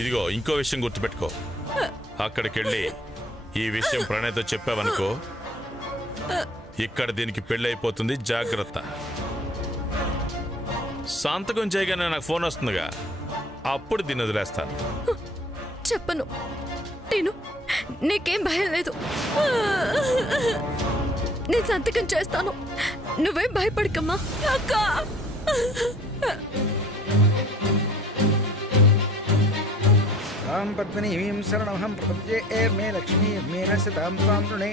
ఇదిగో ఇంకో విషయం గుర్తుపెట్టుకో. అక్కడికెళ్ళి ఈ విషయం ప్రణయ్తో చెప్పావనుకో, ఇక్కడ దీనికి పెళ్ళి అయిపోతుంది. జాగ్రత్త. సంతకం చేయగానే నాకు ఫోన్ వస్తుందిగా, అప్పుడు దీన్ని వదిలేస్తాను. చెప్పను. నీకేం భయం లేదు. నేను సంతకం చేస్తాను. నువ్వేం భయపడకమ్మా. అక్క పద్మినీం శరణమహం ప్రపద్యే మే లక్ష్మీ మేన సతాం త్వాం రుణే.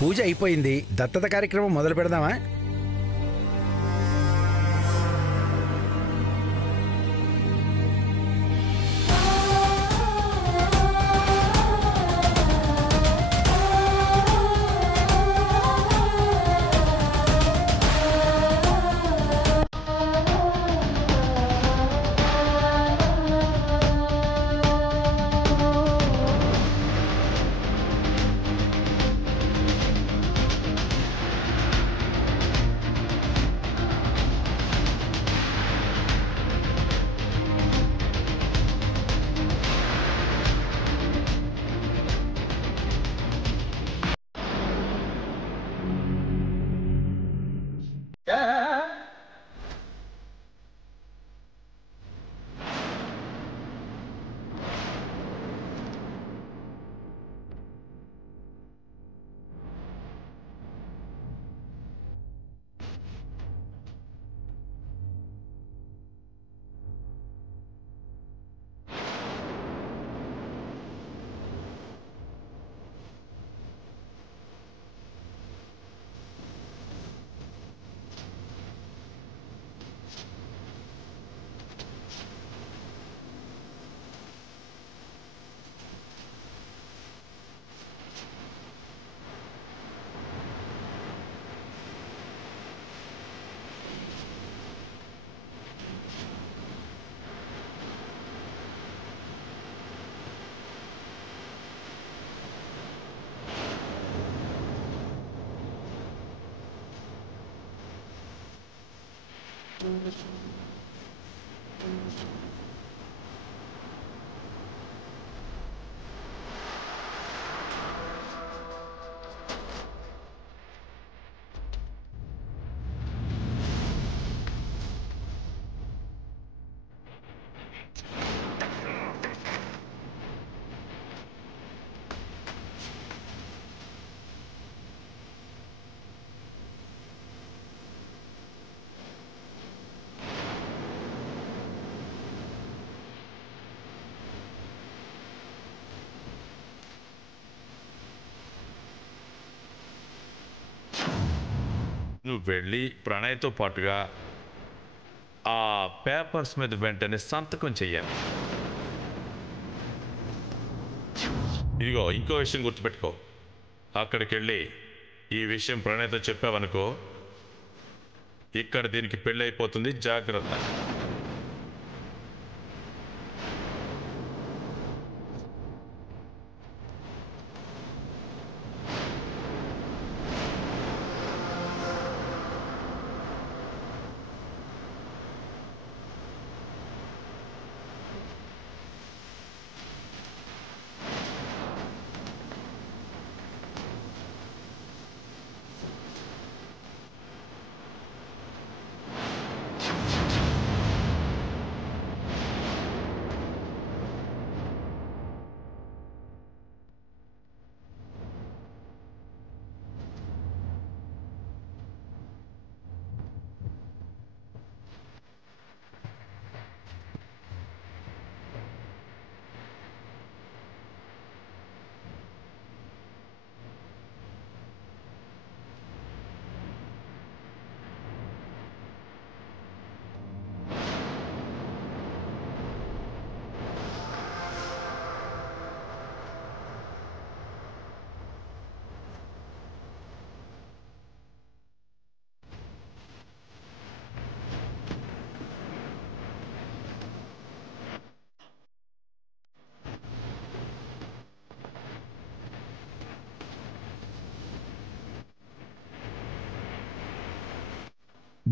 పూజ అయిపోయింది. దత్తత కార్యక్రమం మొదలు పెడదామా? నువ్వు వెళ్ళి ప్రణయ్తో పాటుగా ఆ పేపర్స్ మీద వెంటనే సంతకం చెయ్యాలి. ఇదిగో ఇంకో విషయం గుర్తుపెట్టుకో. అక్కడికి వెళ్ళి ఈ విషయం ప్రణయ్తో చెప్పావనుకో, ఇక్కడ దీనికి పెళ్ళి అయిపోతుంది. జాగ్రత్త.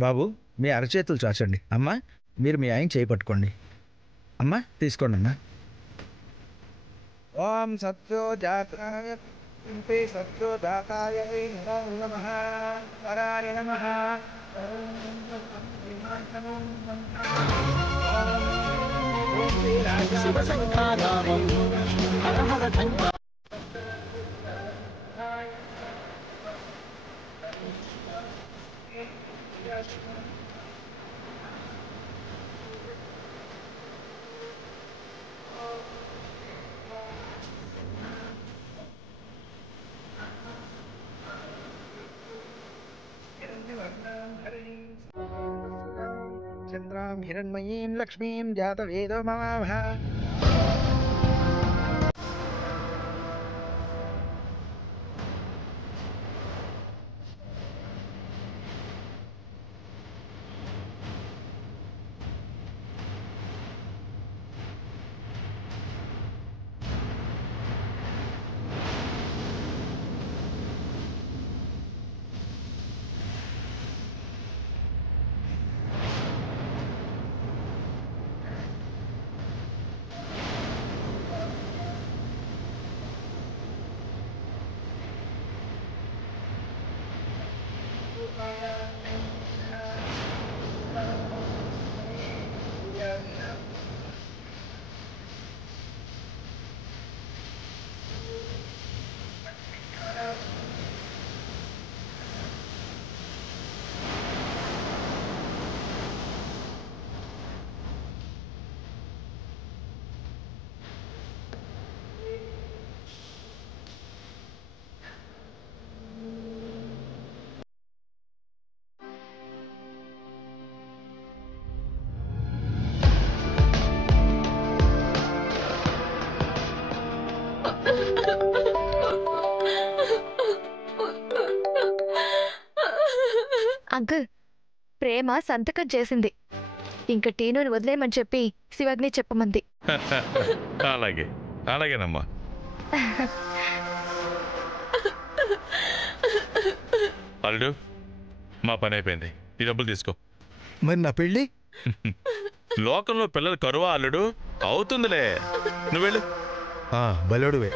బాబు మీ అరచేతులు చాచండి. అమ్మా మీరు మీ ఆయన చేయి పట్టుకోండి. అమ్మా తీసుకోండి అమ్మా. ఓం సత్యో జాతాయ సత్యో జాతాయ నమః హరాయ నమః. చంద్రాం హిరణ్మయీం లక్ష్మీం జాతవేదో మమావహ. అంకుల్, ప్రేమ సంతకం చేసింది. ఇంక టీనుని వదిలేయమని చెప్పి శివాగ్ని చెప్పమంది. అలాగే అలాగేనమ్మా. అల్లుడు మా పని అయిపోయింది. ఈ డబ్బులు తీసుకో. మరి నా పెళ్ళి? లోకంలో పిల్లలు కరువా అల్లుడు? అవుతుందిలే, నువ్వు వెళ్ళు. బలోడువే.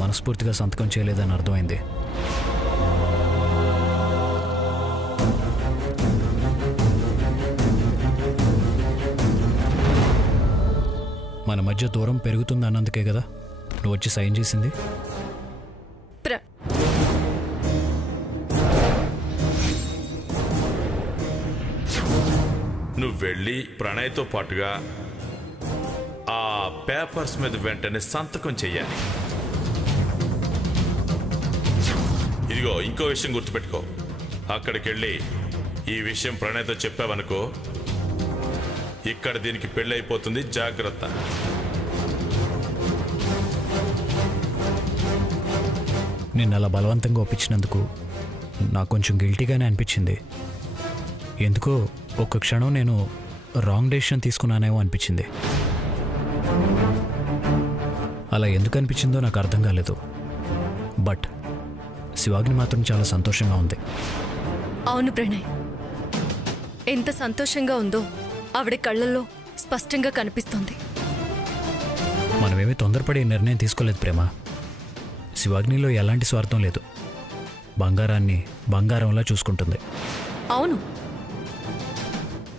మనస్ఫూర్తిగా సంతకం చేయలేదని అర్థమైంది. మన మధ్య దూరం పెరుగుతుంది అన్నందుకే కదా నువ్వు వచ్చి సైన్ చేసింది. నువ్వు వెళ్ళి ప్రణయ్తో పాటుగా ఆ పేపర్స్ మీద వెంటనే సంతకం చెయ్యాలి. ఇదిగో ఇంకో విషయం గుర్తుపెట్టుకో, అక్కడికి వెళ్ళి ఈ విషయం ప్రణయ్తో చెప్పావనుకో, ఇక్కడ దీనికి పెళ్ళైపోతుంది, జాగ్రత్త. నిన్ను అలా బలవంతంగా ఒప్పించినందుకు నాకు కొంచెం గిల్టీగానే అనిపించింది. ఎందుకో ఒక్క క్షణం నేను రాంగ్ డెసిషన్ తీసుకున్నానేమో అనిపించింది. అలా ఎందుకు అనిపించిందో నాకు అర్థం కాలేదు. బట్ శివాగ్ని మాత్రం చాలా సంతోషంగా ఉంది. అవును ప్రణయ్, ఎంత సంతోషంగా ఉందో ఆవిడ కళ్ళల్లో స్పష్టంగా కనిపిస్తోంది. మనమేమీ తొందరపడి నిర్ణయం తీసుకోలేదు ప్రేమ. శివాగ్నిలో ఎలాంటి స్వార్థం లేదు. బంగారాన్ని బంగారంలా చూసుకుంటుంది. అవును,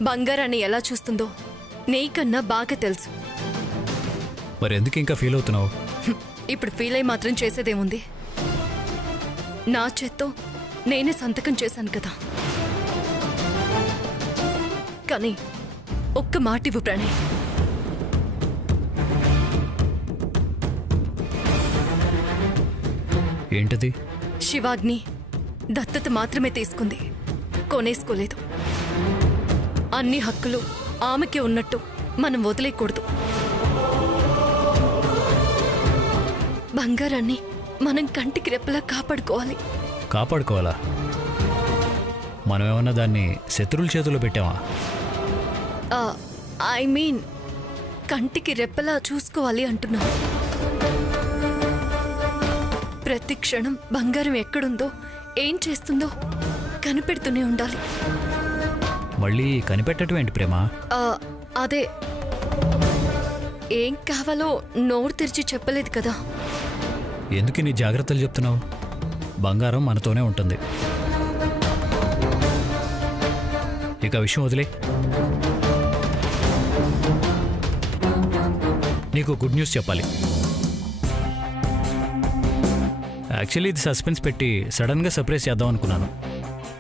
బంగారాన్ని ఎలా చూస్తుందో నీకన్నా బాగా తెలుసు. మరి ఎందుకు ఇంకా ఫీల్ అవుతున్నావు? ఇప్పుడు ఫీల్ అయి మాత్రం చేసేదేముంది? నా చేత్తో నేనే సంతకం చేశాను కదా. కానీ ఒక్క మాటివ్వు ప్రణయ్. ఏంటది? శివాగ్ని దత్తత మాత్రమే తీసుకుంది, కొనేసుకోలేదు. అన్ని హక్కులు ఆమెకే ఉన్నట్టు మనం వదిలేయకూడదు. బంగారాన్ని మనం కంటికి రెప్పలా కాపాడుకోవాలి. కాపాడుకోవాలా? మనం ఏమన్నా దాన్ని శత్రువుల చేతుల్లో పెట్టామా? ఐ మీన్ కంటికి రెప్పలా చూసుకోవాలి అంటున్నాను. ప్రతి క్షణం బంగారం ఎక్కడుందో, ఏం చేస్తుందో కనిపెడుతూనే ఉండాలి. మళ్ళీ కనిపెట్టడం ఏంటి ప్రేమ? అదే, ఏం కావాలో నోరు తెరిచి చెప్పలేదు కదా. ఎందుకు నీ జాగ్రత్తలు చెప్తున్నావు? బంగారం మనతోనే ఉంటుంది. ఇక విషయం వదిలే. నీకు గుడ్ న్యూస్ చెప్పాలి. యాక్చువల్లీ ఇది సస్పెన్స్ పెట్టి సడన్గా సర్ప్రైజ్ చేద్దాం అనుకున్నాను,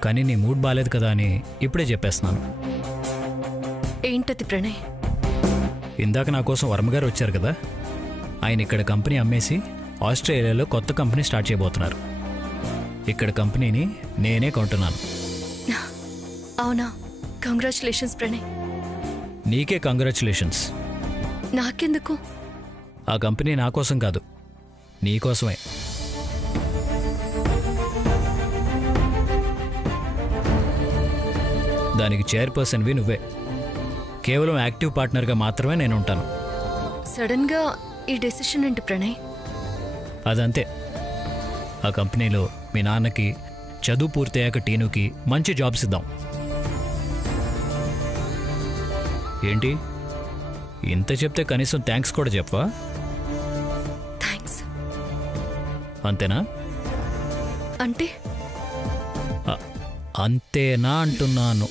కానీ నీ మూడ్ బాగాలేదు కదా అని ఇప్పుడే చెప్పేస్తున్నాను. ఏంటది ప్రణయ్? ఇందాక నా కోసం వర్మగారు వచ్చారు కదా, ఆయన ఇక్కడ కంపెనీ అమ్మేసి ఆస్ట్రేలియాలో కొత్త కంపెనీ స్టార్ట్ చేయబోతున్నారు. ఇక్కడ కంపెనీని నేనే కొంటున్నాను. అవునా? కంగ్రాచులేషన్స్ ప్రణయ్. నీకే కంగ్రాచులేషన్స్. నాకెందుకు? ఆ కంపెనీ నా కోసం కాదు, నీ కోసమే. దానికి చైర్పర్సన్వి నువ్వే. కేవలం యాక్టివ్ పార్ట్నర్గా మాత్రమే నేను ఉంటాను. సడన్గా ఈ డెసిషన్ ఏంటి ప్రణయ్? అదంతే. ఆ కంపెనీలో మీ నాన్నకి, చదువు పూర్తయ్యాక టీనుకి మంచి జాబ్స్ ఇద్దాం. ఏంటి ఇంత చెప్తే కనీసం థ్యాంక్స్ కూడా చెప్పవా? థ్యాంక్స్ అంతేనా? అంటే అంతేనా అంటున్నాను.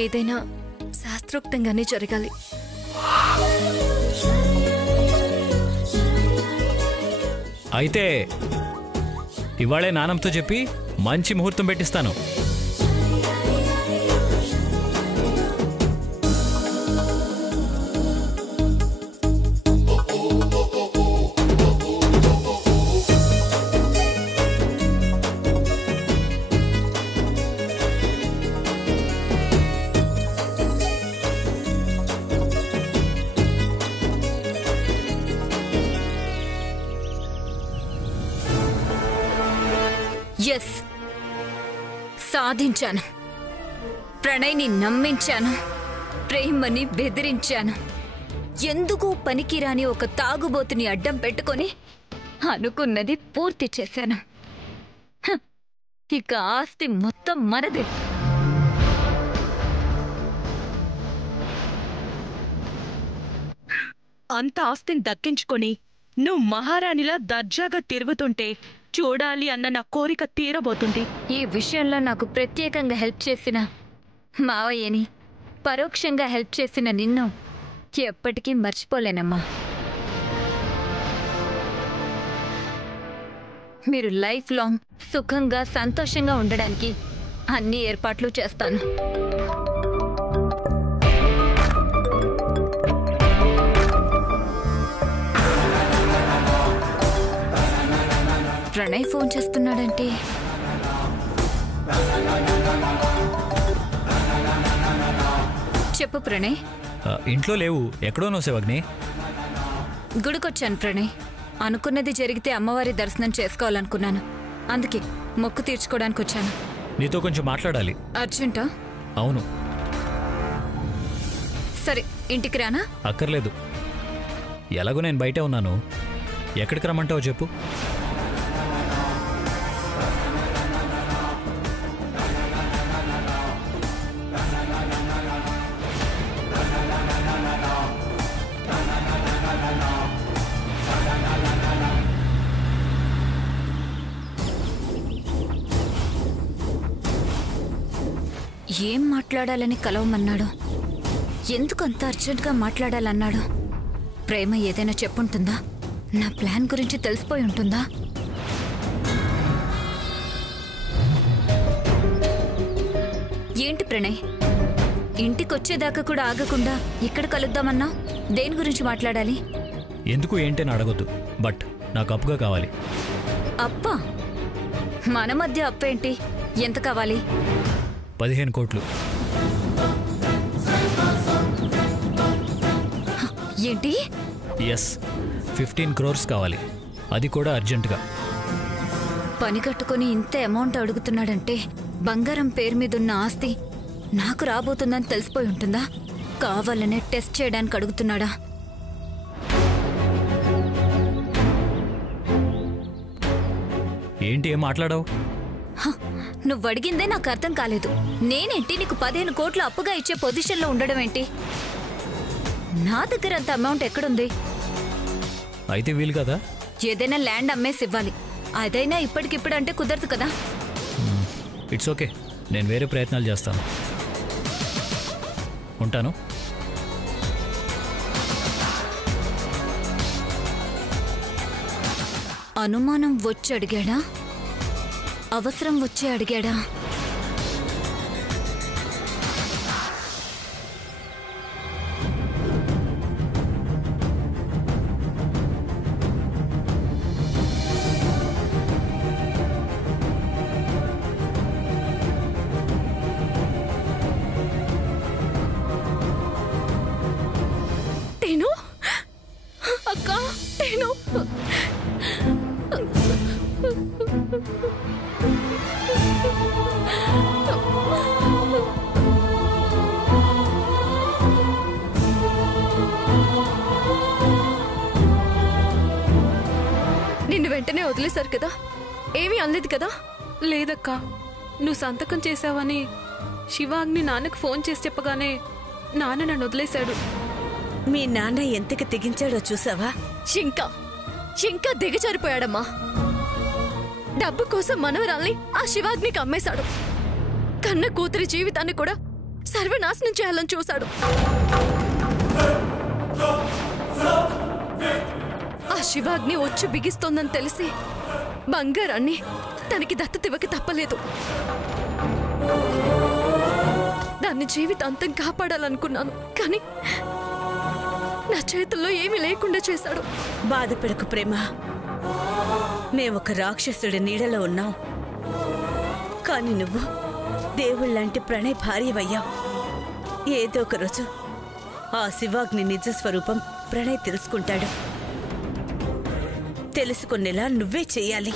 ఏదైనా శాస్త్రోక్తంగానే జరగాలి. అయితే ఇవాళే నానంతో చెప్పి మంచి ముహూర్తం పెట్టిస్తాను. ఎస్, సాధించాను. ప్రణయ్ని నమ్మించాను, ప్రేమని బెదిరించాను. ఎందుకు పనికిరాని ఒక తాగుబోతుని అడ్డం పెట్టుకొని అనుకున్నది పూర్తి చేశాను. ఇక ఆస్తి మొత్తం మనదే. అంత ఆస్తిని దక్కించుకొని నువ్వు మహారాణిలా దర్జాగా తిరుగుతుంటే చూడాలి అన్న నా కోరిక తీరబోతుంది. ఈ విషయంలో నాకు ప్రత్యేకంగా హెల్ప్ చేసిన మావయ్యని, పరోక్షంగా హెల్ప్ చేసిన నిన్ను ఎప్పటికీ మర్చిపోలేనమ్మా. మీరు లైఫ్ లాంగ్ సుఖంగా, సంతోషంగా ఉండడానికి అన్ని ఏర్పాట్లు చేస్తాను. ప్రణయ్ ఫోన్ చేస్తున్నాడంటే చెప్పు ప్రణయ్. ఇంట్లో లేవు, ఎక్కడో నోసేవగ్ని. గుడికొచ్చాను ప్రణయ్. అనుకున్నది జరిగితే అమ్మవారి దర్శనం చేసుకోవాలనుకున్నాను, అందుకే మొక్కు తీర్చుకోవడానికి వచ్చాను. నీతో కొంచెం మాట్లాడాలి. అర్జెంటా? అవును. సరే, ఇంటికి రానా? అక్కర్లేదు, ఎలాగో నేను బయటే ఉన్నాను. ఎక్కడికి రమ్మంటావో చెప్పు. ఏం మాట్లాడాలని కలవమన్నాడు? ఎందుకు అంత అర్జెంట్గా మాట్లాడాలన్నాడు? ప్రేమ ఏదైనా చెప్పుంటుందా? నా ప్లాన్ గురించి తెలిసిపోయి ఉంటుందా? ఏంటి ప్రణయ్, ఇంటికొచ్చేదాకా కూడా ఆగకుండా ఇక్కడ కలుద్దామన్నా? దేని గురించి మాట్లాడాలి? ఎందుకు ఏంటని అడగొద్దు, బట్ నాకు అప్పుగా కావాలి. అప్పా? మన మధ్య అప్పేంటి? ఎంత కావాలి? 15 కోట్లు. ఏంటి? ఎస్, 15 crores కావాలి, అది కూడా అర్జెంటుగా. పని కట్టుకొని ఇంత అమౌంట్ అడుగుతున్నాడంటే బంగారం పేరు మీదున్న ఆస్తి నాకు రాబోతుందని తెలిసిపోయి ఉంటుందా? కావాలనే టెస్ట్ చేయడానికి అడుగుతున్నాడా? ఏంటి ఏం మాట్లాడావు? నువ్వు అడిగిందే నాకు అర్థం కాలేదు. నేనేంటి నీకు 15 కోట్లు అప్పుగా ఇచ్చే పొజిషన్లో ఉండడం ఏంటి? నా దగ్గర అంత అమౌంట్ ఎక్కడుంది? అయితే వీలు కదా? ఏదైనా ల్యాండ్ అమ్మేసి ఇవ్వాలి. అదైనా ఇప్పటికిప్పుడు అంటే కుదరదు కదా. ఇట్స్ ఓకే, నేను వేరే ప్రయత్నాలు చేస్తాను. ఉంటాను. అనుమానం వచ్చి అడిగాడా? అవసరం వచ్చి అడిగాడా? టేను అక్క, టేను నిన్ను వెంటనే వదిలేశారు కదా? ఏమీ అనలేదు కదా? లేదక్కా, నువ్వు సంతకం చేశావని శివాగ్ని నాన్నకు ఫోన్ చేసి చెప్పగానే నాన్న నన్ను వదిలేశాడు. మీ నాన్న ఎంతకి తెగించాడో చూసావా? ఇంకా దిగజారిపోయాడమ్మా. డబ్బు కోసం మనవరాల్ని ఆ శివాగ్నికి అమ్మేశాడు. కన్న కూతురి జీవితాన్ని కూడా సర్వనాశనం చేయాలని చూశాడు. ఆ శివాగ్ని వచ్చి బిగిస్తోందని తెలిసి బంగారాన్ని తనకి దత్తతివ్వక తప్పలేదు. దాన్ని జీవితాంతం కాపాడాలనుకున్నాను, కానీ నా చేతుల్లో ఏమీ లేకుండా చేశాడు. బాధపడకు ప్రేమ, మేమొక రాక్షసుడి నీడలో ఉన్నాం. కాని నువ్వు దేవుళ్ళంటి ప్రణయ్ భార్యవయ్యావు. ఏదో ఒక రోజు ఆ శివాగ్ని నిజ స్వరూపం ప్రణయ్ తెలుసుకుంటాడు. తెలుసుకునేలా నువ్వే చెయ్యాలి.